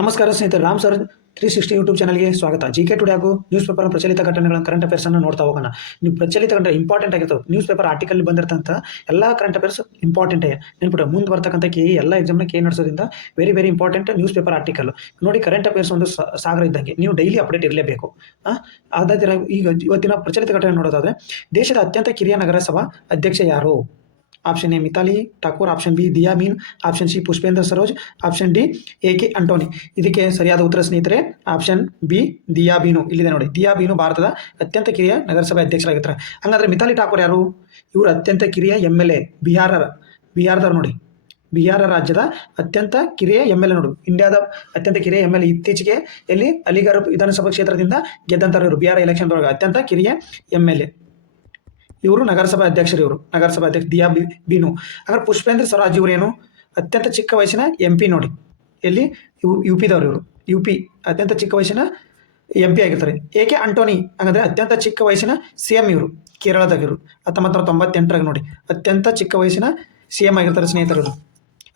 ನಮಸ್ಕಾರ ಸ್ನೇಹಿತರೆ, Ram sir 360 YouTube ಚಾನಲ್ಗೆ ಸ್ವಾಗತ. ಜಿಕೆ ಟುಡೇ ಹಾಗೂ ನ್ಯೂಸ್ ಪೇಪರ್ ಪ್ರಚಲಿತ ಘಟನೆಗಳ ಕರೆಂಟ್ ಅಫೇರ್ಸ್ ಅನ್ನು ನೋಡ್ತಾ ಹೋಗೋಣ. ನೀವು ಪ್ರಚಲಿತ ಘಟನೆ ಇಂಪಾರ್ಟೆಂಟ್ ಆಗಿರ್ತವೆ. ನ್ಯೂಸ್ ಪೇಪರ್ ಆರ್ಟಿಕಲ್ ಬಂದಿರ್ತಂಥ ಎಲ್ಲ ಕರೆಂಟ್ ಅಫೇರ್ಸ್ ಇಂಪಾರ್ಟೆಂಟ್ ನೆನ್ಬಿಟ್ಟು ಮುಂದೆ ಬರ್ತಕ್ಕಂಥ ಎಲ್ಲ ಎಕ್ಸಾಮ್ನ ನಡೆಸೋದ್ರಿಂದ very very important news paper article ನೋಡಿ. ಕರೆಂಟ್ ಅಫೇರ್ಸ್ ಒಂದು ಸಾಗರ ಇದ್ದಂಗೆ, ನೀವು ಡೈಲಿ ಅಪ್ಡೇಟ್ ಇರಲೇಬೇಕು. ಅದಾದ ಈಗ ಇವತ್ತಿನ ಪ್ರಚಲಿತ ಘಟನೆ ನೋಡೋದಾದ್ರೆ, ದೇಶದ ಅತ್ಯಂತ ಕಿರಿಯ ನಗರಸಭಾ ಅಧ್ಯಕ್ಷ ಯಾರು? Option A Mitali Thakur, option B Diya Meen, option C Pushpendra Saroj, option D A K. Antony. ಇದಕ್ಕೆ ಸರಿಯಾದ ಉತ್ತರ ಸ್ನೇಹಿತರೆ ಆಪ್ಷನ್ ಬಿ ದಿಯಾ ಬೀನು. ಇಲ್ಲಿದೆ ನೋಡಿ, ದಿಯಾ ಬೀನು ಭಾರತದ ಅತ್ಯಂತ ಕಿರಿಯ ನಗರಸಭೆ ಅಧ್ಯಕ್ಷರಾಗಿರ್ತಾರೆ. ಹಂಗಾದ್ರೆ ಮಿತಾಲಿ ಠಾಕೂರ್ ಯಾರು? ಇವರು ಅತ್ಯಂತ ಕಿರಿಯ MLA, ಬಿಹಾರದವ್ರು ನೋಡಿ. ಬಿಹಾರ ರಾಜ್ಯದ ಅತ್ಯಂತ ಕಿರಿಯ MLA ನೋಡು. ಇಂಡಿಯಾದ ಅತ್ಯಂತ ಕಿರಿಯ MLA ಇತ್ತೀಚೆಗೆ ಎಲ್ಲಿ ಅಲಿಗಢ ವಿಧಾನಸಭಾ ಕ್ಷೇತ್ರದಿಂದ ಗೆದ್ದಂಥವ್ರು ಬಿಹಾರ ಎಲೆಕ್ಷನ್ ಒಳಗೆ ಅತ್ಯಂತ ಕಿರಿಯ MLA. ಇವರು ನಗರಸಭಾ ಅಧ್ಯಕ್ಷರು. ಇವರು ನಗರಸಭಾ ಅಧ್ಯಕ್ಷ ದಿಯಾ ಬೀನು. ಹಾಗಾದ್ರೆ ಪುಷ್ಪೇಂದ್ರ ಸ್ವರಾಜ್ ಇವರೇನು? ಅತ್ಯಂತ ಚಿಕ್ಕ ವಯಸ್ಸಿನ MP ನೋಡಿ. ಎಲ್ಲಿ UP-ದವರು. ಇವರು UP ಅತ್ಯಂತ ಚಿಕ್ಕ ವಯಸ್ಸಿನ MP ಆಗಿರ್ತಾರೆ. ಎ.ಕೆ. ಆಂಟೋನಿ ಹಾಗಾದ್ರೆ ಅತ್ಯಂತ ಚಿಕ್ಕ ವಯಸ್ಸಿನ CM. ಇವರು ಕೇರಳದಾಗಿರು 1998 ನೋಡಿ. ಅತ್ಯಂತ ಚಿಕ್ಕ ವಯಸ್ಸಿನ CM ಆಗಿರ್ತಾರೆ ಸ್ನೇಹಿತರು.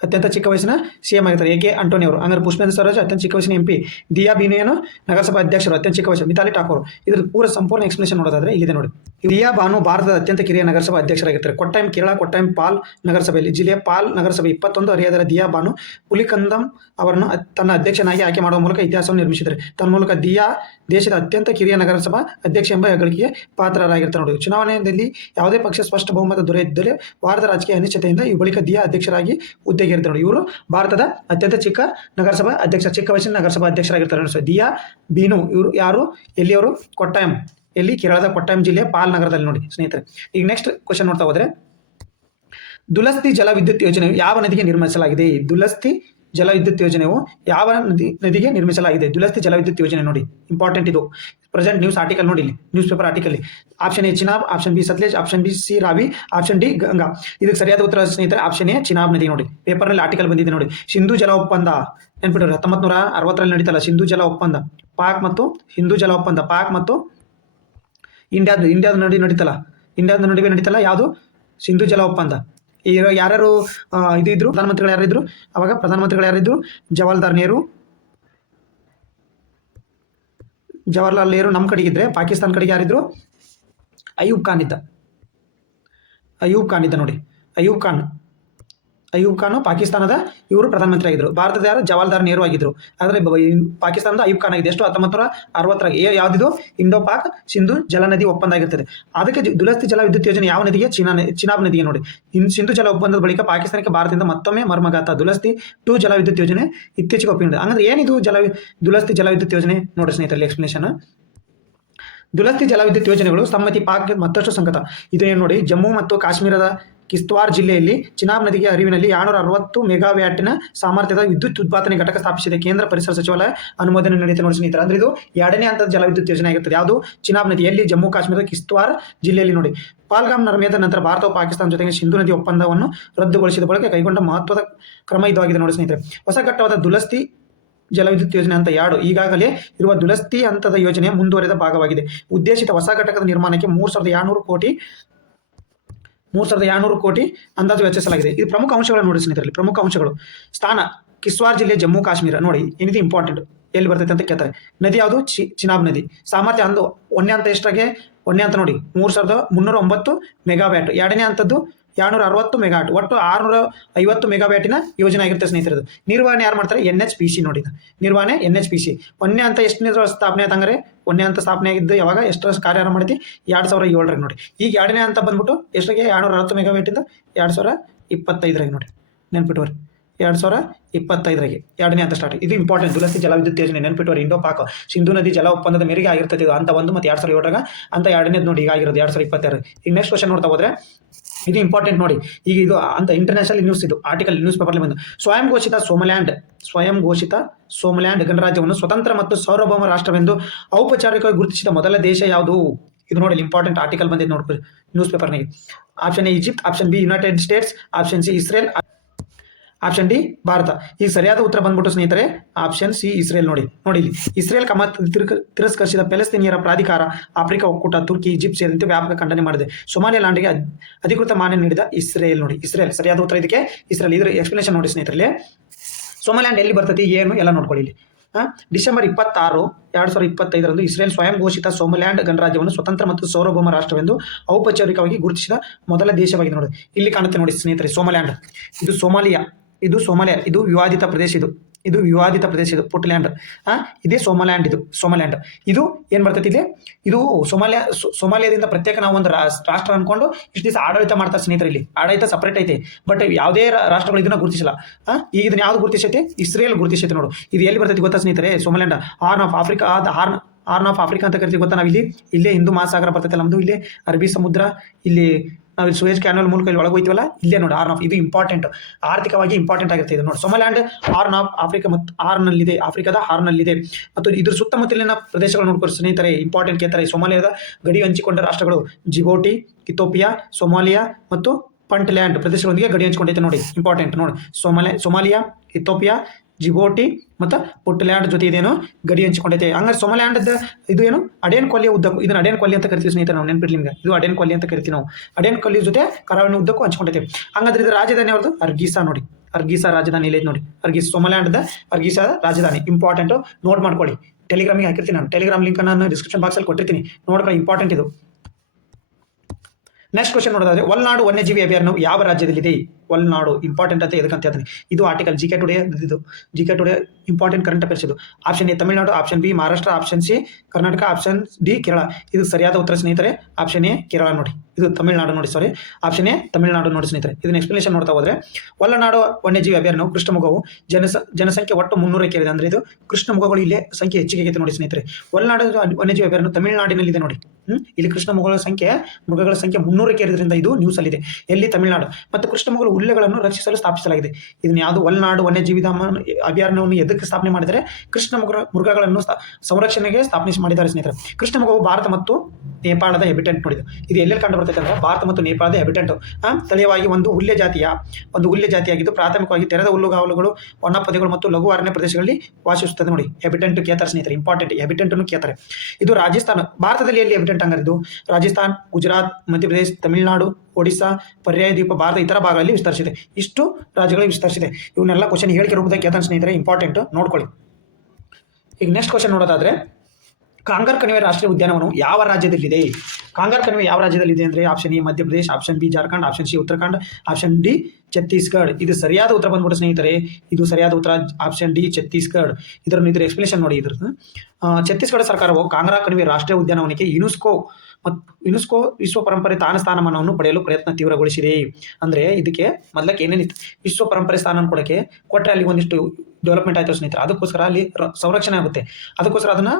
ಅತ್ಯಂತ ಚಿಕ್ಕ ವಯಸ್ಸಿನ CM ಆಗಿರ್ತಾರೆ ಎ.ಕೆ. ಆಂಟೋನಿ ಅವರು. ಹಂಗಾರೆ ಪುಷ್ಪೇಂದ್ರ ಸ್ವರಾಜ್ ಅತ್ಯಂತ ಚಿಕ್ಕ ವಯಸ್ಸಿನ MP, ದಿಯಾ ಬೀನು ಏನು ನಗರಸಭಾ ಅಧ್ಯಕ್ಷರು ಅತ್ಯಂತ ಚಿಕ್ಕ ವಯಸ್ಸು, ಮಿತಾಲಿ ಠಾಕೂರ್. ಇದ್ರ ಪೂರ ಸಂಪೂರ್ಣ ಎಕ್ಸ್ಪ್ಲೇಷನ್ ನೋಡೋದಾದ್ರೆ ಇಲ್ಲಿದೆ ನೋಡಿ. ದಿಯಾ ಬಾನು ಭಾರತದ ಅತ್ಯಂತ ಕಿರಿಯ ನಗರಸಭಾ ಅಧ್ಯಕ್ಷರಾಗಿರ್ತಾರೆ. ಕೊಟ್ಟಾಯಂ ಕೇರಳ, ಕೊಟ್ಟಾಯಂ ಪಾಲ್ ನಗರಸಭೆಯಲ್ಲಿ ಜಿಲ್ಲೆಯ ಪಾಲ್ ನಗರಸಭೆ 21 ಹರಿಯಾದರ ದಿಯಾ ಬಾನು ಪುಲಿಕಂದಂ ಅವರನ್ನು ತನ್ನ ಅಧ್ಯಕ್ಷನಾಗಿ ಆಯ್ಕೆ ಮಾಡುವ ಮೂಲಕ ಇತಿಹಾಸವನ್ನು ನಿರ್ಮಿಸಿದ್ದಾರೆ. ತನ್ನ ಮೂಲಕ ದಿಯಾ ದೇಶದ ಅತ್ಯಂತ ಕಿರಿಯ ನಗರಸಭಾ ಅಧ್ಯಕ್ಷ ಎಂಬ ಹೆಗ್ಗಳಿಕೆಗೆ ಪಾತ್ರರಾಗಿರ್ತಾರೆ ನೋಡಿ. ಚುನಾವಣೆಯಲ್ಲಿ ಯಾವುದೇ ಪಕ್ಷ ಸ್ಪಷ್ಟ ಬಹುಮತ ದೊರೆಯಿದ್ದರೆ ವಾರದ ರಾಜಕೀಯ ಅನಿಶ್ಚಿತೆಯಿಂದ ಈ ಬಳಿಕ ದಿಯಾ ಅಧ್ಯಕ್ಷರಾಗಿ ಹುದ್ದೆಗೇರಿದ್ದಾರೆ ನೋಡಿ. ಇವರು ಭಾರತದ ಅತ್ಯಂತ ಚಿಕ್ಕ ನಗರಸಭಾ ಅಧ್ಯಕ್ಷ, ಚಿಕ್ಕ ವಯಸ್ಸಿನ ನಗರಸಭಾ ಅಧ್ಯಕ್ಷರಾಗಿರ್ತಾರೆ ನೋಡಿ. ದಿಯಾ ಬೀನು ಇವರು ಯಾರು? ಎಲ್ಲಿಯವರು? ಕೊಟ್ಟಾಯಂ, ಎಲ್ಲಿ ಕೇರಳದ ಕೊಟ್ಟಾಯಂ ಜಿಲ್ಲೆಯ ಪಾಲ್ ನಗರದಲ್ಲಿ ನೋಡಿ ಸ್ನೇಹಿತರೆ. ಈಗ ನೆಕ್ಸ್ಟ್ ಕ್ವಶನ್ ನೋಡ್ತಾ ಹೋದ್ರೆ, ದುಲಸ್ತಿ ಜಲ ವಿದ್ಯುತ್ ಯೋಜನೆಯು ಯಾವ ನದಿಗೆ ನಿರ್ಮಿಸಲಾಗಿದೆ? ದುಲಸ್ತಿ ಜಲ ವಿದ್ಯುತ್ ಯೋಜನೆಯು ಯಾವ ನದಿಗೆ ನಿರ್ಮಿಸಲಾಗಿದೆ? ದುಲಸ್ತಿ ಜಲ ವಿದ್ಯುತ್ ಯೋಜನೆ ನೋಡಿ, ಇಂಪಾರ್ಟೆಂಟ್ ಇದು. ಪ್ರೆಸೆಂಟ್ ನ್ಯೂಸ್ ಆರ್ಟಿಕಲ್ ನೋಡಿ, news paper article. Option A Chenab, option B Sutlej, option B C Ravi, option D Ganga. ಇದಕ್ಕೆ ಸರಿಯಾದ ಉತ್ತರ ಸ್ನೇಹಿತರೆ ಆಪ್ಷನ್ ಎ ಚಿನಾಬ್ ನದಿ ನೋಡಿ. ಪೇಪರ್ನಲ್ಲಿ ಆರ್ಟಿಕಲ್ ಬಂದಿದೆ ನೋಡಿ. ಸಿಂಧು ಜಲ ಒಪ್ಪಂದ ನೆನ್ಪಿಟ್ರೆ 1960 ನಡೀತಲ್ಲ ಸಿಂಧು ಜಲ ಒಪ್ಪಂದ. ಪಾಕ್ ಮತ್ತು ಹಿಂದೂ ಜಲ ಒಪ್ಪಂದ, ಪಾಕ್ ಮತ್ತು ಇಂಡಿಯಾದ ನಡುವೆ ನಡೀತಲ್ಲ ಯಾವುದು? ಸಿಂಧು ಜಲ ಒಪ್ಪಂದ. ಯಾರ್ಯಾರು ಇದ್ರು ಪ್ರಧಾನಮಂತ್ರಿಗಳು ಯಾರಿದ್ರು ಅವಾಗ? ಪ್ರಧಾನಮಂತ್ರಿಗಳು ಯಾರಿದ್ರು? ಜವಾಹರ್ಲಾಲ್ ನೆಹರು ನಮ್ಮ ಕಡೆಗಿದ್ರೆ, ಪಾಕಿಸ್ತಾನ ಕಡೆಗೆ ಯಾರಿದ್ರು? ಅಯೂಬ್ ಖಾನ್ ಇದ್ದ ನೋಡಿ. ಅಯೂಬ್ ಖಾನ್ ಪಾಕಿಸ್ತಾನದ ಇವರು ಪ್ರಧಾನಮಂತ್ರಿ ಆಗಿದ್ರು. ಭಾರತದ ಯಾರು? ಜವಾಹರ್ಲಾಲ್ ನೆಹರು ಆಗಿದ್ರು. ಆದರೆ ಪಾಕಿಸ್ತಾನದ ಅಯೂಬ್ ಖಾನ್ ಆಗಿದೆ. ಎಷ್ಟು? 1960 ಯಾವ್ದಿದು? ಇಂಡೋ ಪಾಕ್ ಸಿಂಧು ಜಲ ನದಿ ಒಪ್ಪಂದ ಆಗಿರ್ತದೆ. ಅದಕ್ಕೆ ದುಲಸ್ತಿ ಜಲ ವಿದ್ಯುತ್ ಯೋಜನೆ ಯಾವ ನದಿಗೆ? ಚಿನಾಬ್ ನದಿಗೆ ನೋಡಿ. ಸಿಂಧು ಜಲ ಒಪ್ಪಂದದ ಬಳಿಕ ಪಾಕಿಸ್ತಾನಕ್ಕೆ ಭಾರತದಿಂದ ಮತ್ತೊಮ್ಮೆ ಮರ್ಮಘಾತ. ದುಲಸ್ತಿ 2 ಜಲ ವಿದ್ಯುತ್ ಯೋಜನೆ ಇತ್ತೀಚೆಗೆ ಒಪ್ಪಿಕೊಂಡಿದೆ. ಅಂದ್ರೆ ಏನಿದು ದುಲಸ್ತಿ ಜಲ ವಿದ್ಯುತ್ ಯೋಜನೆ ನೋಡಿ ಸ್ನೇಹಿತರಲ್ಲಿ ಎಕ್ಸ್ಪ್ಲನೇಷನ್. ದುಲಸ್ತಿ ಜಲ ವಿದ್ಯುತ್ ಯೋಜನೆಗಳು ಸಮ್ಮತಿ ಪಾಕ್ ಮತ್ತಷ್ಟು ಸಂಕಟ. ಇದು ಏನು ನೋಡಿ, ಜಮ್ಮು ಮತ್ತು ಕಾಶ್ಮೀರದ ಕಿಶ್ತ್ವಾರ್ ಜಿಲ್ಲೆಯಲ್ಲಿ ಚಿನಾಬ್ ನದಿಗೆ ಹರಿವಿನಲ್ಲಿ 260 ಮೆಗಾವ್ಯಾಟ್ನ ಸಾಮರ್ಥ್ಯದ ವಿದ್ಯುತ್ ಉತ್ಪಾದನೆ ಘಟಕ ಸ್ಥಾಪಿಸಿದೆ. ಕೇಂದ್ರ ಪರಿಸರ ಸಚಿವಾಲಯ ಅನುಮೋದನೆ ನೀಡಿದೆ ನೋಡಿ ಸ್ನೇಹಿತರೆ. ಅಂದ್ರೆ ಇದು 2ನೇ ಹಂತದ ಜಲ ವಿದ್ಯುತ್ ಯೋಜನೆ ಆಗಿರ್ತದೆ. ಯಾವುದು? ಚಿನಾಬ್ ನದಿಯಲ್ಲಿ ಜಮ್ಮು ಕಾಶ್ಮೀರದ ಕಿಶ್ತ್ವಾರ್ ಜಿಲ್ಲೆಯಲ್ಲಿ ನೋಡಿ. ಪಾಲ್ಗಾಮ್ ನರ್ಮೆದ ನಂತರ ಭಾರತವು ಪಾಕಿಸ್ತಾನ ಜೊತೆಗೆ ಸಿಂಧು ನದಿ ಒಪ್ಪಂದವನ್ನು ರದ್ದುಗೊಳಿಸಿದ ಬಳಿಕ ಕೈಗೊಂಡ ಮಹತ್ವದ ಕ್ರಮ ಇದಾಗಿದೆ ನೋಡಿ ಸ್ನೇಹಿತರೆ. ಹೊಸ ಘಟ್ಟವಾದ ದುಲಸ್ತಿ ಜಲವಿದ್ಯುತ್ ಯೋಜನೆ ಹಂತ 2 ಈಗಾಗಲೇ ಇರುವ ದುಲಸ್ತಿ ಹಂತದ ಯೋಜನೆಯ ಮುಂದುವರೆದ ಭಾಗವಾಗಿದೆ. ಉದ್ದೇಶಿತ ಹೊಸ ಘಟಕದ ನಿರ್ಮಾಣಕ್ಕೆ 3,200 ಕೋಟಿ ಅಂದಾಜು ವೆಚ್ಚಿಸಲಾಗಿದೆ. ಇದು ಪ್ರಮುಖ ಅಂಶಗಳನ್ನು ನೋಡಿ ಸ್ನೇಹಿತರಲ್ಲಿ. ಪ್ರಮುಖ ಅಂಶಗಳು: ಸ್ಥಾನ ಕಿಶ್ತ್ವಾರ್ ಜಿಲ್ಲೆ, ಜಮ್ಮು ಕಾಶ್ಮೀರ ನೋಡಿ. ಏನಿದೆ ಇಂಪಾರ್ಟೆಂಟ್, ಎಲ್ಲಿ ಬರ್ತೈತೆ ಅಂತ ಕೇಳ್ತಾರೆ. ನದಿ ಯಾವುದು? ಚಿನಾಬ್ ನದಿ. ಸಾಮರ್ಥ್ಯ ಒಂದನೇ ಹಂತ ಎಷ್ಟಾಗೆ? ಒಂದನೇ ಹಂತ ನೋಡಿ 3,309 ಮೆಗಾವ್ಯಾಟ್. 2ನೇ ಹಂತದ್ದು 260 ಮೆಗಾವ್ಯಾಟ್. ಒಟ್ಟು 650 ಮೆಗಾವ್ಯಾಟಿನ ಯೋಜನೆ ಆಗಿರುತ್ತೆ ಸ್ನೇಹಿತರದು. ನಿರ್ವಹಣೆ ಯಾರು ಮಾಡ್ತಾರೆ? NHPC ನೋಡಿ. ನಿರ್ವಹಣೆ NHPC. ಒಂದನೇ ಹಂತ ಎಷ್ಟನೇ ಸ್ಥಾಪನೆ ಆಯ್ತಂದ್ರೆ? ಒಂದನೇ ಹಂತ ಸ್ಥಾಪನೆ ಆಗಿದ್ದು ಯಾವಾಗ? ಎಷ್ಟರ ಕಾರ್ಯಾರಂಭ ಮಾಡಿತಿ? 2007 ನೋಡಿ. ಈಗ 2ನೇ ಹಂತ ಬಂದ್ಬಿಟ್ಟು ಎಷ್ಟಿಗೆ? 260 ಮೆಗಾವ್ಯಾಟಿಂದ 2025 ನೋಡಿ. ನೆನ್ಪಿಟ್ಟವ್ರಿ 2025 2ನೇ ಹಂತ ಸ್ಟಾರ್ಟ್. ಇದು ಇಂಪಾರ್ಟೆಂಟ್. ದುಲಸ್ತಿ ಜಲ ವಿದ್ಯುತ್ ಯೋಜನೆ ನೆನ್ಪಿಟ್ಟವ್ರಿ. ಇಂಡೋ ಪಾಕ್ ಸಿಂಧು ನದಿ ಜಲ ಒಪ್ಪಂದದ ಮೇರೆಗೆ ಆಗಿರ್ತದೆ ಇದು. ಹಂತ 1 ಮತ್ತು 2007 ಅಂತ 2ನೇದು ನೋಡಿ. ಈಗ ಆಗಿರೋದು 2026. ಈಗ ನೆಕ್ಸ್ಟ್ ಕ್ವಶನ್ ನೋಡ್ತಾ ಹೋದ್ರೆ ಇದು ಇಂಪಾರ್ಟೆಂಟ್ ನೋಡಿ. ಈಗ ಇದು ಅಂತ ಇಂಟರ್ನ್ಯಾಷನಲ್ ನ್ಯೂಸ್, ಇದು ಆರ್ಟಿಕಲ್ ನ್ಯೂಸ್ ಪೇಪರ್ಲಿ ಬಂದು. ಸ್ವಯಂ ಘೋಷಿತ ಸೋಮಲ್ಯಾಂಡ್ ಗಣರಾಜ್ಯವನ್ನು ಸ್ವತಂತ್ರ ಮತ್ತು ಸಾರ್ವಭೌಮ ರಾಷ್ಟ್ರವೆಂದು ಔಪಚಾರಿಕವಾಗಿ ಗುರುತಿಸಿದ ಮೊದಲ ದೇಶ ಯಾವುದು? ಇದು ನೋಡಿ ಇಂಪಾರ್ಟೆಂಟ್ ಆರ್ಟಿಕಲ್ ಬಂದಿದೆ ನೋಡಿ ನ್ಯೂಸ್ ಪೇಪರ್ನಾಗೆ. Option A Egypt, option B United States, option C Israel, option D Bharat. ಈ ಸರಿಯಾದ ಉತ್ತರ ಬಂದ್ಬಿಟ್ಟು ಸ್ನೇಹಿತರೆ ಆಪ್ಷನ್ ಸಿ ಇಸ್ರೇಲ್ ನೋಡಿ. ಇಲ್ಲಿ ಇಸ್ರೇಲ್ ತಿರಸ್ಕರಿಸಿದ ಪ್ಯಾಲೆಸ್ತೇನಿಯರ ಪ್ರಾಧಿಕಾರ ಆಫ್ರಿಕಾ ಒಕ್ಕೂಟ, ತುರ್ಕಿ, ಈಜಿಪ್ಟ್ ಸೇರಿದಂತೆ ವ್ಯಾಪಕ ಖಂಡನೆ ಮಾಡಿದೆ. ಸೊಮಾಲಿಲ್ಯಾಂಡ್ಗೆ ಅಧಿಕೃತ ಮಾನ್ಯ ನೀಡಿದ ಇಸ್ರೇಲ್ ನೋಡಿ. ಇಸ್ರೇಲ್ ಸರಿಯಾದ ಉತ್ತರ ಇದಕ್ಕೆ ಇಸ್ರೇಲ್. ಇದರ ಎಕ್ಸ್ಪ್ಲನೇಷನ್ ನೋಡಿ ಸ್ನೇಹಿತರಲ್ಲಿ. ಸೋಮಲ್ಯಾಂಡ್ ಎಲ್ಲಿ ಬರ್ತೈತಿ ಏನು ಎಲ್ಲ ನೋಡ್ಕೊಳ್ಳಿ ಇಲ್ಲಿ. ಡಿಸೆಂಬರ್ 26, 2025 ಇಸ್ರೇಲ್ ಸ್ವಯಂ ಘೋಷಿತ ಸೋಮಲ್ಯಾಂಡ್ ಗಣರಾಜ್ಯವನ್ನು ಸ್ವತಂತ್ರ ಮತ್ತು ಸಾರ್ವಭೌಮ ರಾಷ್ಟ್ರವೆಂದು ಔಪಚಾರಿಕವಾಗಿ ಗುರುತಿಸಿದ ಮೊದಲ ದೇಶವಾಗಿದೆ ನೋಡಿ. ಇಲ್ಲಿ ಕಾಣುತ್ತೆ ನೋಡಿ ಸ್ನೇಹಿತರೆ ಸೋಮಲ್ಯಾಂಡ್. ಇದು ಸೋಮಾಲಿಯಾ, ಇದು ವಿವಾದಿತ ಪ್ರದೇಶ, ಇದು ವಿವಾದಿತ ಪ್ರದೇಶ, ಇದು ಪುಟ್ಲ್ಯಾಂಡ್. ಇದೇ ಸೋಮಲ್ಯಾಂಡ್. ಇದು ಏನು ಬರ್ತೈತಿ ಇಲ್ಲಿ, ಇದು ಸೋಮಾಲಿಯಾದಿಂದ ಪ್ರತ್ಯೇಕ ನಾವು ಒಂದು ರಾಷ್ಟ್ರ ಅನ್ಕೊಂಡು ಇಷ್ಟು ದಿವಸ ಆಡಳಿತ ಮಾಡ್ತಾರೆ ಸ್ನೇಹಿತರೆ. ಇಲ್ಲಿ ಆಡಳಿತ ಸಪ್ರೇಟ್ ಐತೆ, ಬಟ್ ಯಾವುದೇ ರಾಷ್ಟ್ರಗಳು ಇದನ್ನ ಗುರುತಿಸಿಲ್ಲ. ಈಗ ಇದನ್ನ ಯಾವ್ದು ಗುರುತಿಸೈತೆ, ಇಸ್ರೇಲ್ ಗುರುತಿಸೈತೆ ನೋಡು. ಇದು ಎಲ್ಲಿ ಬರ್ತೈತಿ ಗೊತ್ತಾ ಸ್ನೇಹಿತರೆ, Somaliland horn of Africa, horn of Africa ಅಂತ ಕರಿತೀವಿ ಗೊತ್ತಾ. ನಾವು ಇಲ್ಲೇ ಹಿಂದೂ ಮಹಾಸಾಗರ ಬರ್ತೈತಲ್ಲ ನಮ್ದು, ಇಲ್ಲೇ ಅರಬ್ಬಿ ಸಮುದ್ರ, ಇಲ್ಲಿ ನಾವು ಇಲ್ಲಿ ಸುಯೇಜ್ ಕ್ಯಾನಲ್ ಮೂಲಕ ಇಲ್ಲಿ ಒಳಗೆ ಹೋಯ್ತೀವಲ್ಲ, ಇಲ್ಲೇ ನೋಡಿ ಹಾರ್ನ್ ಆಫ್. ಇದು ಇಂಪಾರ್ಟೆಂಟ್, ಆರ್ಥಿಕವಾಗಿ ಇಂಪಾರ್ಟೆಂಟ್ ಆಗಿರುತ್ತೆ ಇದು ನೋಡಿ. ಸೋಮಲ್ಯಾಂಡ್ ಹಾರ್ನ್ ಆಫ್ ಆಫ್ರಿಕಾ ಮತ್ತು ಹಾರ್ನಲ್ಲಿದೆ, ಆಫ್ರಿಕಾದ ಹಾರ್ನಲ್ಲಿದೆ. ಮತ್ತು ಇದ್ರ ಸುತ್ತಮುತ್ತಲಿನ ಪ್ರದೇಶಗಳು ನೋಡ್ಕೊಂಡು ಸ್ನೇಹಿತರೆ ಇಂಪಾರ್ಟೆಂಟ್ ಕೇಳ್ತಾರೆ. ಸೋಮಾಲಿಯಾದ ಗಡಿ ಹಂಚಿಕೊಂಡ ರಾಷ್ಟ್ರಗಳು ಜಿಬೋಟಿ, ಇಥೋಪಿಯಾ, ಸೋಮಾಲಿಯಾ ಮತ್ತು ಪಂಟ್ಲ್ಯಾಂಡ್ ಪ್ರದೇಶಗಳೊಂದಿಗೆ ಗಡಿ ಹಂಚಿಕೊಂಡೈತೆ ನೋಡಿ. ಇಂಪಾರ್ಟೆಂಟ್ ನೋಡಿ, ಸೋಮಾಲಿಯಾ, ಇಥೋಪಿಯಾ, ಜಿಬೋಟಿ ಮತ್ತು ಪುಟ್ಲ್ಯಾಂಡ್ ಜೊತೆ ಇದೇನು ಗಡಿ ಹಂಚಿಕೊಂಡೈತೆ. ಹಂಗಾರೆ ಸೋಮಲ್ಯಾಂಡ್ ಇದು ಏನು ಅಡೇನ್ ಕೊಲ್ಲಿಯ ಉದ್ದಕ್ಕೂ, ಇದನ್ನ ಅಡೇನ್ ಕೊಲ್ಲಿ ಅಂತ ಕರಿತೀವಿ ಸ್ನೇಹಿತರೆ ನಾವು, ನೆನಪಿರ್ಲಿ ನಿಮ್ಗೆ. ಇದು ಅಡೇನ್ ಕೊಲ್ಲಿ ಅಂತ ಕರಿತೀವಿ ನಾವು. ಅಡೇನ್ ಕೊಲ್ಲಿ ಜೊತೆ ಕರಾವಳಿ ಉದ್ದಕ್ಕೂ ಹಂಚಿಕೊಂಡೈತೆ. ಹಂಗಾದ್ರೆ ಇದು ರಾಜಧಾನಿ ಅವ್ರದ್ದು ಅರ್ಗೀಸಾ ನೋಡಿ. ಅರ್ಗೀಸಾ ರಾಜಧಾನಿ ಇಲ್ಲ ನೋಡಿ. ಸೋಮಲ್ಯಾಂಡ್ ಅರ್ಗೀಸಾ ರಾಜಧಾನಿ. ಇಂಪಾರ್ಟೆಂಟ್ ನೋಟ್ ಮಾಡ್ಕೊಳ್ಳಿ. ಟೆಲಿಗ್ರಾಮಿಗೆ ಹಾಕಿರ್ತೀನಿ ನಾನು, ಟೆಲಿಗ್ರಾಮ್ ಲಿಂಕ್ ನಾನು ಡಿಸ್ಕ್ರಿಪ್ಷನ್ ಬಾಕ್ಸಲ್ಲಿ ಕೊಟ್ಟಿರ್ತೀನಿ, ನೋಡ್ಕೊಳ್ಳಿ. ಇಂಪಾರ್ಟೆಂಟ್ ಇದು. ನೆಕ್ಸ್ಟ್ ಕ್ವಶನ್ ನೋಡೋದಾದ್ರೆ, ಒಳನಾಡು ವನ್ಯಜೀವಿ ಅಭಯಾರಣ್ಯವು ಯಾವ ರಾಜ್ಯದಲ್ಲಿದೆ? ಒಳನಾಡು ಇಂಪಾರ್ಟೆಂಟ್ ಅಂತ ಎದಕ್ಕಂತ ಹೇಳ್ತೀನಿ. ಇದು article GK today important current affairs. ಇದು option A Tamil Nadu, option B Maharashtra, option C Karnataka, option D Kerala. ಇದು ಸರಿಯಾದ ಉತ್ತರ ಸ್ನೇಹಿತರೆ. ಆಪ್ಷನ್ ಎ ಕೇರಳ ನೋಡಿ, ಇದು ತಮಿಳುನಾಡು ನೋಡಿ, ಸಾರಿ ಆಪ್ಷನ್ ಎ ತಮಿಳುನಾಡು ನೋಡಿ ಸ್ನೇಹಿತರೆ. ಇದನ್ನ ಎಕ್ಸ್ಪ್ಲನೇಷನ್ ನೋಡ್ತಾ ಹೋದ್ರೆ, ಒಳನಾಡು ವನ್ಯಜೀವಿ ಅಭಯಾರಣ್ಯವು ಕೃಷ್ಣಮೃಗವು ಜನಸಂಖ್ಯೆ ಒಟ್ಟು 300 ಕೇಳಿದೆ. ಅಂದ್ರೆ ಇದು ಕೃಷ್ಣಮೃಗಗಳು ಇಲ್ಲೇ ಸಂಖ್ಯೆ ಹೆಚ್ಚಿಗೆ ಆಗೈತೆ ನೋಡಿ ಸ್ನೇಹಿತರೆ. ಒಳನಾಡು ವನ್ಯಜೀವಿ ಅಭಯಾರಣ್ಯ ತಮಿಳುನಾಡಿನಲ್ಲಿದೆ ನೋಡಿ. ಇಲ್ಲಿ ಕೃಷ್ಣಮೃಗಗಳ ಸಂಖ್ಯೆ 300 ಕೇರಿದ್ರಿಂದ ಇದು ನ್ಯೂಸ್ ಅಲ್ಲಿದೆ. ಎಲ್ಲಿ? ತಮಿಳುನಾಡು. ಮತ್ತು ಕೃಷ್ಣಮೃಗಗಳ ಹುಲ್ಲೆಗಳನ್ನು ರಕ್ಷಿಸಲು ಸ್ಥಾಪಿಸಲಾಗಿದೆ. ಇದನ್ನ ಯಾವುದು ಒಳನಾಡು ವನ್ಯಜೀವಿ ಧಾಮ ಅಭಯಾರಣ್ಯವನ್ನು ಎದಕ್ಕೆ ಸ್ಥಾಪನೆ ಮಾಡಿದರೆ? ಕೃಷ್ಣ ಮೃಗಗಳನ್ನು ಸಂರಕ್ಷಣೆಗೆ ಸ್ಥಾಪನೆ ಮಾಡಿದ್ದಾರೆ ಸ್ನೇಹಿತರೆ. ಕೃಷ್ಣಮೃಗವು ಭಾರತ ಮತ್ತು ನೇಪಾಳದ ಹೆಬಿಟೆಂಟ್ ನೋಡಿದೆ. ಇದು ಎಲ್ಲೆಲ್ಲಿ ಕಂಡು ಬರ್ತೈತೆ ಅಂದ್ರೆ ಭಾರತ ಮತ್ತು ನೇಪಾಳದ ಹೆಬಿಟೆಂಟ್. ಸ್ಥಳೀಯವಾಗಿ ಒಂದು ಹುಲ್ಲೆ ಜಾತಿಯಾಗಿದ್ದು ಪ್ರಾಥಮಿಕವಾಗಿ ತೆರೆದ ಹುಲ್ಲುಗಾವಲುಗಳು, ಒಣಪೊದೆಗಳು ಮತ್ತು ಲಘು ಅರಣ್ಯ ಪ್ರದೇಶಗಳಲ್ಲಿ ವಾಸಿಸುತ್ತದೆ ನೋಡಿ. ಹೆಬಿಟೆಂಟ್ ಕೇಳ್ತಾರೆ ಸ್ನೇಹಿತರೆ, ಇಂಪಾರ್ಟೆಂಟ್. ಹೆಬಿಟೆಂಟ್ ಅನ್ನು ಕೇಳ್ತಾರೆ. ಇದು ರಾಜಸ್ಥಾನ. ಭಾರತದಲ್ಲಿ ಎಲ್ಲಿ ಹೆಬಿಟೆಂಟ್ ಹಂಗಾರೆ? ಇದು ರಾಜಸ್ಥಾನ್, ಗುಜರಾತ್, ಮಧ್ಯಪ್ರದೇಶ, ತಮಿಳುನಾಡು, ಒಡಿಶಾ, ಪರ್ಯಾಯ ದ್ವೀಪ, ಭಾರತ ಇತರ ಭಾಗಗಳಲ್ಲಿ ವಿಸ್ತರಿಸಿದೆ. ಇಷ್ಟು ರಾಜ್ಯಗಳಿಗೆ ವಿಸ್ತರಿಸಿದೆ. ಇವನ್ನೆಲ್ಲ ಕ್ವಶನ್ ಹೇಳಿಕೆ ರೂಪದಾಗ ಕೇಳ್ತಾನೆ ಸ್ನೇಹಿತರೆ, ಇಂಪಾರ್ಟೆಂಟ್ ನೋಡ್ಕೊಳ್ಳಿ. ಈಗ ನೆಕ್ಸ್ಟ್ ಕ್ವಶನ್ ನೋಡೋದಾದ್ರೆ, ಕಾಂಗರ್ ಕಣಿವೆ ರಾಷ್ಟ್ರೀಯ ಉದ್ಯಾನವನವು ಯಾವ ರಾಜ್ಯದಲ್ಲಿದೆ? ಕಾಂಗರ್ ಕಣಿವೆ ಯಾವ ರಾಜ್ಯದಲ್ಲಿದೆ ಅಂದರೆ option A Madhya Pradesh, option B Jharkhand, option C Uttarakhand, option D Chhattisgarh. ಇದು ಸರಿಯಾದ ಉತ್ತರ ಬಂದ್ಬಿಟ್ಟು ಸ್ನೇಹಿತರೆ. ಇದು ಸರಿಯಾದ ಉತ್ತರ ಆಪ್ಷನ್ ಡಿ ಛತ್ತೀಸ್ಗಢ. ಇದ್ರ ಎಕ್ಸ್ಪ್ಲೇಷನ್ ನೋಡಿ. ಇದ್ರದ್ದು ಛತ್ತೀಸ್ಗಢ ಸರ್ಕಾರವು ಕಾಂಗರಾ ಕಣಿವೆ ರಾಷ್ಟ್ರೀಯ ಉದ್ಯಾನವನಕ್ಕೆ ಯುನೆಸ್ಕೋ ವಿಶ್ವ ಪರಂಪರೆ ತಾಣ ಸ್ಥಾನಮಾನವನ್ನು ಪಡೆಯಲು ಪ್ರಯತ್ನ ತೀವ್ರಗೊಳಿಸಿದೆ. ಅಂದರೆ ಇದಕ್ಕೆ ಮೊದಲಕ್ಕೆ ಏನೇನಿತ್ತು, ವಿಶ್ವ ಪರಂಪರೆ ಸ್ಥಾನ ಕೊಡೋಕ್ಕೆ ಕೊಟ್ಟರೆ ಅಲ್ಲಿ ಒಂದಿಷ್ಟು ಡೆವಲಪ್ಮೆಂಟ್ ಆಯ್ತು ಸ್ನೇಹಿತರೆ. ಅದಕ್ಕೋಸ್ಕರ ಅಲ್ಲಿ ಸಂರಕ್ಷಣೆ ಆಗುತ್ತೆ. ಅದಕ್ಕೋಸ್ಕರ ಅದನ್ನ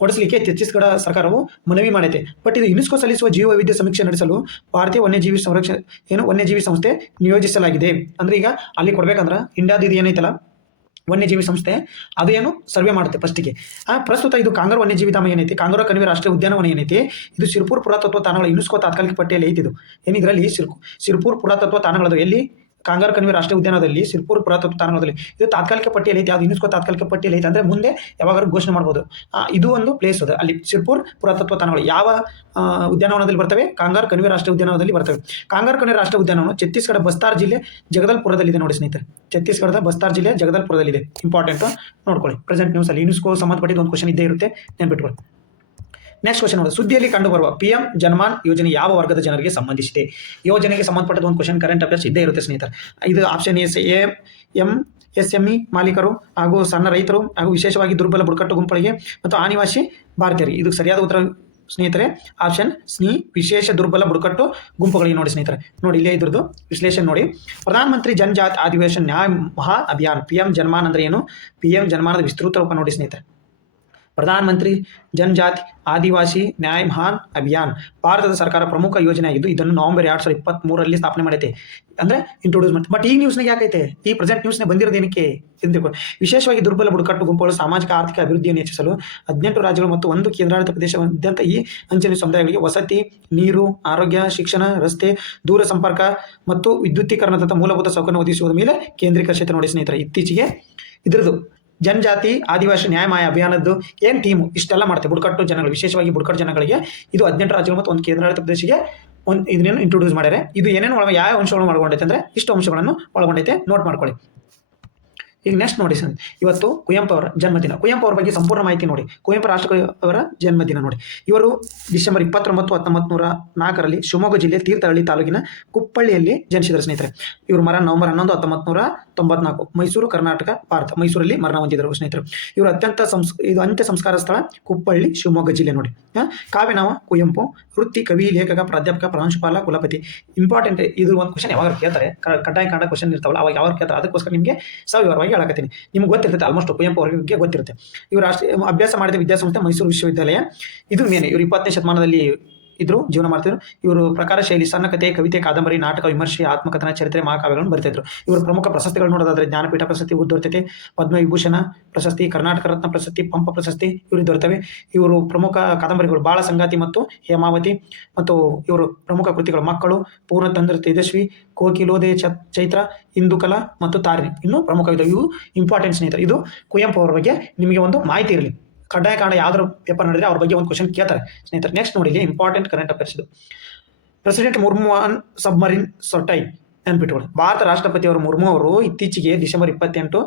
ಕೊಡಿಸಲಿಕ್ಕೆ ಛತ್ತೀಸ್ಗಢ ಸರ್ಕಾರವು ಮನವಿ ಮಾಡೈತೆ. ಬಟ್ ಇದು ಯುನೆಸ್ಕೋ ಸಲ್ಲಿಸುವ ಜೀವ ವೈವಿಧ್ಯ ಸಮೀಕ್ಷೆ ನಡೆಸಲು ಭಾರತೀಯ ವನ್ಯಜೀವಿ ಸಂಸ್ಥೆ ನಿಯೋಜಿಸಲಾಗಿದೆ. ಅಂದ್ರೆ ಈಗ ಅಲ್ಲಿ ಕೊಡ್ಬೇಕಂದ್ರೆ ಇಂಡಿಯಾದ ಇದು ಏನೈತಲ್ಲ ವನ್ಯಜೀವಿ ಸಂಸ್ಥೆ, ಅದೇನು ಸರ್ವೆ ಮಾಡುತ್ತೆ ಫಸ್ಟಿಗೆ. ಪ್ರಸ್ತುತ ಇದು ಕಾಂಗರ್ ವನ್ಯಜೀವಿ ಧಾಮ ಏನೈತಿ, ಕಾಂಗರ ಕಣಿವೆ ರಾಷ್ಟ್ರೀಯ ಉದ್ಯಾನವನ ಏನೈತಿ, ಇದು ಸಿರ್ಪುರ್ ಪುರಾತತ್ವ ತಾಣಗಳ ಯುನೆಸ್ಕೋ ತಾತ್ಕಾಲಿಕ ಪಟ್ಟಿಯಲ್ಲಿ ಐತಿ. ಇದು ಏನಿದ್ರಲ್ಲಿ ಸಿರ್ಪುರ್ ಪುರಾತತ್ವ ತಾಣಗಳದು. ಎಲ್ಲಿ? ಕಾಂಗರ್ ಕಣಿವೆ ರಾಷ್ಟ್ರೀಯ ಉದ್ಯಾನದಲ್ಲಿ ಸಿರ್ಪುರ್ ಪುರಾತತ್ವ ತಾಣಗಳಲ್ಲಿ. ಇದು ತಾತ್ಕಾಲಿಕ ಪಟ್ಟಿಯಲ್ಲಿ ಐತಿ. ಯಾವ್ದು? ಯುನೆಸ್ಕೋ ತಾತ್ಕಾಲಿಕ ಪಟ್ಟಿಯಲ್ಲಿ ಐತೆ. ಅಂದ್ರೆ ಮುಂದೆ ಯಾವಾಗಾದ್ರೂ ಘೋಷಣೆ ಮಾಡ್ಬೋದು. ಇದು ಒಂದು ಪ್ಲೇಸ್ ಅದು. ಅಲ್ಲಿ ಸಿರ್ಪುರ್ ಪುರಾತತ್ವ ತಾಣಗಳು ಯಾವ ಉದ್ಯಾನವನದಲ್ಲಿ ಬರ್ತವೆ? ಕಾಂಗರ್ ಕಣಿವೆ ರಾಷ್ಟ್ರೀಯ ಉದ್ಯಾನವನದಲ್ಲಿ ಬರ್ತವೆ. ಕಾಂಗರ್ ಕಣಿವೆ ರಾಷ್ಟ್ರೀಯ ಉದ್ಯಾನವನ ಛತ್ತೀಸ್ಗಢ ಬಸ್ತಾರ್ ಜಿಲ್ಲೆ ಜಗದಲ್ಪುರದಲ್ಲಿದೆ ನೋಡಿ ಸ್ನೇಹಿತರೆ. ಛತ್ತೀಸ್ಗಢದ ಬಸ್ತಾರ್ ಜಿಲ್ಲೆ ಜಗದಲ್ಪುರದಲ್ಲಿದೆ. ಇಂಪಾರ್ಟೆಂಟ್ ನೋಡ್ಕೊಳ್ಳಿ. ಪ್ರೆಸೆಂಟ್ ನ್ಯೂಸ್ ಅಲ್ಲಿ ಯುನೆಸ್ಕೋ ಸಂಬಂಧಪಟ್ಟಿದ್ದು ಒಂದು ಕ್ವಶನ್ ಇದ್ದೇ ಇರುತ್ತೆ, ನೆನ್ಪಿಟ್ಕೊಳ್ಳಿ. ನೆಕ್ಸ್ಟ್ ಕ್ವಶನ್ ನೋಡಿ, ಸುದ್ದಿಯಲ್ಲಿ ಕಂಡುಬರುವ PM ಜನ್ಮಾನ್ ಯೋಜನೆ ಯಾವ ವರ್ಗದ ಜನರಿಗೆ ಸಂಬಂಧಿಸಿದೆ? ಯೋಜನೆಗೆ ಸಂಬಂಧಪಟ್ಟದ ಒಂದು ಕ್ವಶನ್ ಕರೆಂಟ್ ಅಫೇರ್ಸ್ ಇದ್ದೇ ಇರುತ್ತೆ ಸ್ನೇಹಿತರೆ. ಇದು ಆಪ್ಷನ್ ಎ MSME ಮಾಲೀಕರು ಹಾಗೂ ಸಣ್ಣ ರೈತರು ಹಾಗೂ ವಿಶೇಷವಾಗಿ ದುರ್ಬಲ ಬುಡಕಟ್ಟು ಗುಂಪುಗಳಿಗೆ ಮತ್ತು ಆದಿವಾಸಿ ಭಾರತೀಯರಿಗೆ. ಇದು ಸರಿಯಾದ ಉತ್ತರ ಸ್ನೇಹಿತರೆ ಆಪ್ಷನ್ ಸಿ ವಿಶೇಷ ದುರ್ಬಲ ಬುಡಕಟ್ಟು ಗುಂಪುಗಳಿಗೆ ನೋಡಿ ಸ್ನೇಹಿತರೆ. ನೋಡಿ ಇಲ್ಲೇ ಇದ್ರದ್ದು ವಿಶ್ಲೇಷಣೆ ನೋಡಿ. ಪ್ರಧಾನ ಮಂತ್ರಿ ಜನಜಾತಿ ಆದಿವಾಸಿ ನ್ಯಾಯ ಮಹಾ ಅಭಿಯಾನ್. PM ಜನ್ಮಾನ್ ಅಂದ್ರೆ ಏನು? PM ಜನ್ಮಾನದ ವಿಸ್ತೃತ ರೂಪ ನೋಡಿ ಸ್ನೇಹಿತರೆ. ಪ್ರಧಾನ ಮಂತ್ರಿ ಜನಜಾತಿ ಆದಿವಾಸಿ ನ್ಯಾಯ ಮಹಾನ್ ಅಭಿಯಾನ್ ಭಾರತದ ಸರ್ಕಾರ ಪ್ರಮುಖ ಯೋಜನೆಯಾಗಿದ್ದು ಇದನ್ನು ನವೆಂಬರ್ 2023 ಸ್ಥಾಪನೆ ಮಾಡೈತೆ. ಅಂದ್ರೆ ಇಂಟ್ರೊಡ್ಯೂಸ್ ಮಾಡ್ತೀವಿ. ಬಟ್ ಈ ನ್ಯೂಸ್ನಾಗ ಯಾಕೈತೆ? ಈ ಪ್ರೆಸೆಂಟ್ ನ್ಯೂಸ್ನ ಬಂದಿರೋದೇನಕ್ಕೆ? ವಿಶೇಷವಾಗಿ ದುರ್ಬಲ ಬುಡಕಟ್ಟು ಗುಂಪುಗಳು ಸಾಮಾಜಿಕ ಆರ್ಥಿಕ ಅಭಿವೃದ್ಧಿಯನ್ನು ಹೆಚ್ಚಿಸಲು 18 ರಾಜ್ಯಗಳು ಮತ್ತು 1 ಕೇಂದ್ರಾಡಳಿತ ಪ್ರದೇಶದಾದ್ಯಂತ ಈ ಅಂಚನೆ ಸಮುದಾಯಗಳಿಗೆ ವಸತಿ, ನೀರು, ಆರೋಗ್ಯ, ಶಿಕ್ಷಣ, ರಸ್ತೆ, ದೂರ ಸಂಪರ್ಕ ಮತ್ತು ವಿದ್ಯುತ್ತೀಕರಣದಂಥ ಮೂಲಭೂತ ಸೌಕರ್ಯ ಒದಗಿಸುವುದರ ಮೇಲೆ ಕೇಂದ್ರೀಕರಿಸಿದೆ ನೋಡಿ ಸ್ನೇಹಿತರೆ. ಇತ್ತೀಚೆಗೆ ಇದ್ರದ್ದು ಜನಜಾತಿ ಆದಿವಾಸಿ ನ್ಯಾಯ ಅಭಿಯಾನದ್ದು ಏನು ಟೀಮು ಇಷ್ಟೆಲ್ಲ ಮಾಡುತ್ತೆ ಬುಡಕಟ್ಟು ಜನಗಳು, ವಿಶೇಷವಾಗಿ ಬುಡಕಟ್ಟು ಜನಗಳಿಗೆ. ಇದು 18 ರಾಜ್ಯಗಳು ಮತ್ತು 1 ಕೇಂದ್ರಾಡಳಿತ ಪ್ರದೇಶಕ್ಕೆ ಇದನ್ನೇನು ಇಂಟ್ರೊಡ್ಯೂಸ್ ಮಾಡ್ಯಾರೆ. ಇದು ಏನೇನು ಯಾವ ಅಂಶಗಳನ್ನು ಒಳಗೊಂಡೈತೆ ಅಂದರೆ ಇಷ್ಟು ಅಂಶಗಳನ್ನು ಒಳಗೊಂಡೈತೆ. ನೋಟ್ ಮಾಡ್ಕೊಳ್ಳಿ. ಈಗ ನೆಕ್ಸ್ಟ್ ನೋಡಿ ಸರ್, ಇವತ್ತು ಕುವೆಂಪು ಅವರ ಜನ್ಮದಿನ. ಕುವೆಂಪು ಅವರ ಬಗ್ಗೆ ಸಂಪೂರ್ಣ ಮಾಹಿತಿ ನೋಡಿ. ಕುವೆಂಪು ರಾಷ್ಟ್ರಕವಿ ಅವರ ಜನ್ಮದಿನ ನೋಡಿ. ಇವರು ಡಿಸೆಂಬರ್ 29, 1904ರಲ್ಲಿ ಶಿವಮೊಗ್ಗ ಜಿಲ್ಲೆ ತೀರ್ಥಹಳ್ಳಿ ತಾಲೂಕಿನ ಕುಪ್ಪಳ್ಳಿಯಲ್ಲಿ ಜನಿಸಿದರು ಸ್ನೇಹಿತರೆ. ಇವರು ನವೆಂಬರ್ 11, 1994 ಮೈಸೂರು, ಕರ್ನಾಟಕ, ಭಾರತ, ಮೈಸೂರಲ್ಲಿ ಮರಣ ಹೊಂದಿದರು ಸ್ನೇಹಿತರು. ಇವರು ಇದು ಅಂತ್ಯ ಸಂಸ್ಕಾರ ಸ್ಥಳ ಕುಪ್ಪಳ್ಳಿ, ಶಿವಮೊಗ್ಗ ಜಿಲ್ಲೆ ನೋಡಿ. ಕಾವ್ಯನಾಮ ಕುವೆಂಪು. ವೃತ್ತಿ ಕವಿ, ಲೇಖಕ, ಪ್ರಾಧ್ಯಾಪಕ, ಪ್ರಾಂಶುಪಾಲ, ಕುಲಪತಿ. ಇಂಪಾರ್ಟೆಂಟ್ ಇದು ಒಂದು ಕ್ವಶನ್ ಯಾವಾಗ ಕೇಳ್ತಾರೆ, ಕಡ್ಡಾಯ ಕಾಂಡ ಕ್ವಶನ್ ಇರ್ತಾವಲ್ಲ, ಅವಾಗ ಯಾವಾಗ ಕೇಳ್ತಾರೆ, ಅದಕ್ಕೋಸ್ಕರ ನಿಮಗೆ ಸವಿವರವಾಗಿ ಹೇಳಕತ್ತೀನಿ. ನಿಮ್ಗೆ ಗೊತ್ತಿರುತ್ತೆ, ಆಲ್ಮೋಸ್ಟ್ ಕುವೆಂಪು ಅವರಿಗೆ ಗೊತ್ತಿರುತ್ತೆ. ಇವರು ಅಭ್ಯಾಸ ಮಾಡಿದ ವಿದ್ಯಾಸಂಸ್ಥೆ ಮೈಸೂರು ವಿಶ್ವವಿದ್ಯಾಲಯ. ಇದು ಮೇನ್. ಇವರು 20ನೇ ಶತಮಾನದಲ್ಲಿ ಇದ್ರು, ಜೀವನ ಮಾಡ್ತಿದ್ರು. ಇವರು ಪ್ರಕಾರ ಶೈಲಿ ಸಣ್ಣ ಕಥೆ, ಕವಿತೆ, ಕಾದಂಬರಿ, ನಾಟಕ, ವಿಮರ್ಶೆ, ಆತ್ಮಕಥನ, ಚರಿತ್ರೆ, ಮಹಾಕಾವ್ಯಗಳನ್ನು ಬರೆತಿದ್ರು. ಇವರು ಪ್ರಮುಖ ಪ್ರಶಸ್ತಿಗಳು ನೋಡೋದಾದ್ರೆ ಜ್ಞಾನಪೀಠ ಪ್ರಶಸ್ತಿ ದೊರೆತಿದೆ, ಪದ್ಮವಿಭೂಷಣ ಪ್ರಶಸ್ತಿ, ಕರ್ನಾಟಕ ರತ್ನ ಪ್ರಶಸ್ತಿ, ಪಂಪ ಪ್ರಶಸ್ತಿ ಇವರು ದೊರೆತವೆ. ಇವರು ಪ್ರಮುಖ ಕಾದಂಬರಿಗಳು ಬಾಳ ಸಂಗಾತಿ ಮತ್ತು ಹೇಮಾವತಿ, ಮತ್ತು ಇವರು ಪ್ರಮುಖ ಕೃತಿಗಳು ಮಕ್ಕಳು, ಪೂರ್ಣಚಂದ್ರ ತೇಜಸ್ವಿ, ಕೋಕಿಲೋದಯ ಚೈತ್ರ, ಇಂದುಕಲಾ ಮತ್ತು ತಾರಿಣಿ ಇನ್ನೂ ಪ್ರಮುಖವಿದೆ. ಇವು ಇಂಪಾರ್ಟೆಂಟ್ ಸ್ನೇಹಿತರೆ. ಇದು ಕುವೆಂಪು ಅವರ ಬಗ್ಗೆ ನಿಮಗೆ ಒಂದು ಮಾಹಿತಿ ಇರಲಿ. ಕಡ್ಡಾಯ ಕಾಂಡ ಯಾವ್ದಾದ್ರು ಪೇಪರ್ ನಡೆದ್ರೆ ಅವ್ರ ಬಗ್ಗೆ ಒಂದು ಕ್ವಶನ್ ಕೇಳ್ತಾರೆ ಸ್ನೇಹಿತರೆ. ನೆಕ್ಸ್ಟ್ ನೋಡಿ, ಇಂಪಾರ್ಟೆಂಟ್ ಕರೆಂಟ್ ಅಫೇರ್ಸ್ ಇದು. ಪ್ರೆಸಿಡೆಂಟ್ ಮುರ್ಮು ಆನ್ ಸಬ್ಮರಿನ್ ಸೊಟೈನ್ ನೆನ್ಪಿಟ್ಕೊಳ್ಳಿ. ಭಾರತ ರಾಷ್ಟ್ರಪತಿಯವರು ಮುರ್ಮು ಅವರು ಇತ್ತೀಚೆಗೆ ಡಿಸೆಂಬರ್ 28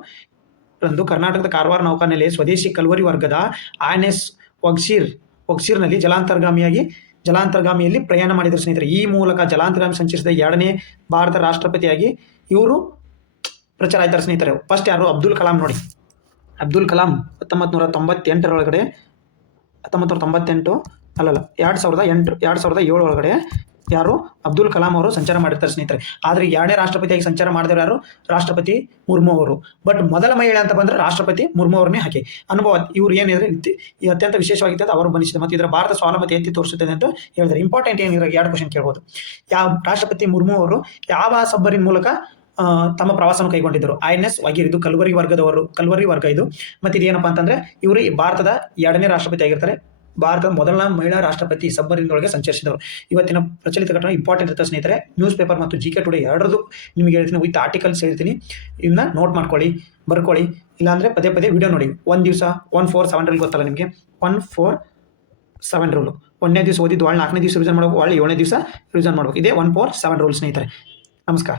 ರಂದು ಕರ್ನಾಟಕದ ಕಾರವಾರ ನೌಕಾನೆಲೆಯ ಸ್ವದೇಶಿ ಕಲ್ವರಿ ವರ್ಗದ INS ಒಗ್ಸೀರ್ನಲ್ಲಿ ಜಲಾಂತರ್ಗಾಮಿಯಲ್ಲಿ ಪ್ರಯಾಣ ಮಾಡಿದರು ಸ್ನೇಹಿತರೆ. ಈ ಮೂಲಕ ಜಲಾಂತರ್ಗಾಮಿ ಸಂಚರಿಸಿದ 2ನೇ ಭಾರತ ರಾಷ್ಟ್ರಪತಿಯಾಗಿ ಇವರು ಪ್ರಚಾರ ಆಯ್ತಾರೆ ಸ್ನೇಹಿತರೆ. ಫಸ್ಟ್ ಯಾರು? ಅಬ್ದುಲ್ ಕಲಾಂ ನೋಡಿ. ಅಬ್ದುಲ್ ಕಲಾಂ 1998 2007 ಒಳಗಡೆ ಯಾರು? ಅಬ್ದುಲ್ ಕಲಾಂ ಅವರು ಸಂಚಾರ ಮಾಡಿರ್ತಾರೆ ಸ್ನೇಹಿತರೆ. ಆದರೆ 2ನೇ ರಾಷ್ಟ್ರಪತಿಯಾಗಿ ಸಂಚಾರ ಮಾಡಿದವರು ಯಾರು? ರಾಷ್ಟ್ರಪತಿ ಮುರ್ಮು ಅವರು. ಬಟ್ ಮೊದಲ ಮಹಿಳೆ ಅಂತ ಬಂದರೆ ರಾಷ್ಟ್ರಪತಿ ಮುರ್ಮು ಅವ್ರನ್ನೇ ಹಾಕಿ ಅನುಭವ. ಇವ್ರು ಏನಿದ್ರೆ ಅತ್ಯಂತ ವಿಶೇಷವಾಗಿತ್ತು, ಅವರು ಬನಿಸಿದೆ ಮತ್ತು ಇದರ ಭಾರತ ಸ್ವಾವಲಂಬತೆ ಎತ್ತಿ ತೋರಿಸುತ್ತದೆ ಅಂತ ಹೇಳಿದ್ದಾರೆ. ಇಂಪಾರ್ಟೆಂಟ್ ಏನಿದ್ರೆ 2 ಕ್ವಶನ್ ಕೇಳ್ಬೋದು. ರಾಷ್ಟ್ರಪತಿ ಮುರ್ಮು ಅವರು ಯಾವ ಸಬ್ಬರಿನ ಮೂಲಕ ತಮ್ಮ ಪ್ರವಾಸವನ್ನು ಕೈಗೊಂಡಿದ್ದರು? INS ಒಗಿರ್. ಇದು ಕಲ್ವರಿ ವರ್ಗ ಇದು. ಮತ್ತು ಇದೇನಪ್ಪ ಅಂತಂದ್ರೆ ಇವರು ಭಾರತದ 2ನೇ ರಾಷ್ಟ್ರಪತಿ ಆಗಿರ್ತಾರೆ. ಭಾರತದ ಮೊದಲ ಮಹಿಳಾ ರಾಷ್ಟ್ರಪತಿ ಸಬ್ಬರಿನೊಳಗೆ ಸಂಚರಿಸಿದವರು. ಇವತ್ತಿನ ಪ್ರಚಲಿತ ಘಟನೆ ಇಂಪಾರ್ಟೆಂಟ್ ಇರ್ತದೆ ಸ್ನೇಹಿತರೆ. ನ್ಯೂಸ್ ಪೇಪರ್ ಮತ್ತು GK ಟುಡೇ ಎರಡರದು ನಿಮಗೆ ಹೇಳ್ತೀನಿ, ವಿತ್ ಆರ್ಟಿಕಲ್ಸ್ ಹೇಳ್ತೀನಿ. ಇದನ್ನ ನೋಟ್ ಮಾಡ್ಕೊಳ್ಳಿ, ಬರ್ಕೊಳ್ಳಿ. ಇಲ್ಲಾಂದರೆ ಪದೇ ವಿಡಿಯೋ ನೋಡಿ. 1 ದಿವಸ 147 ರೂಲ್ ಗೊತ್ತಲ್ಲ ನಿಮಗೆ? 147 ರೂಲು. 1ನೇ ದಿವಸ ಓದಿದ್ದು 4ನೇ ದಿವಸ ರಿವಿಷನ್ ಮಾಡಬೇಕು, 7ನೇ ದಿವಸ ರಿವಿಷನ್ ಮಾಡಬೇಕು. ಇದೇ 147 ರೂಲ್ ಸ್ನೇಹಿತರೆ. ನಮಸ್ಕಾರ.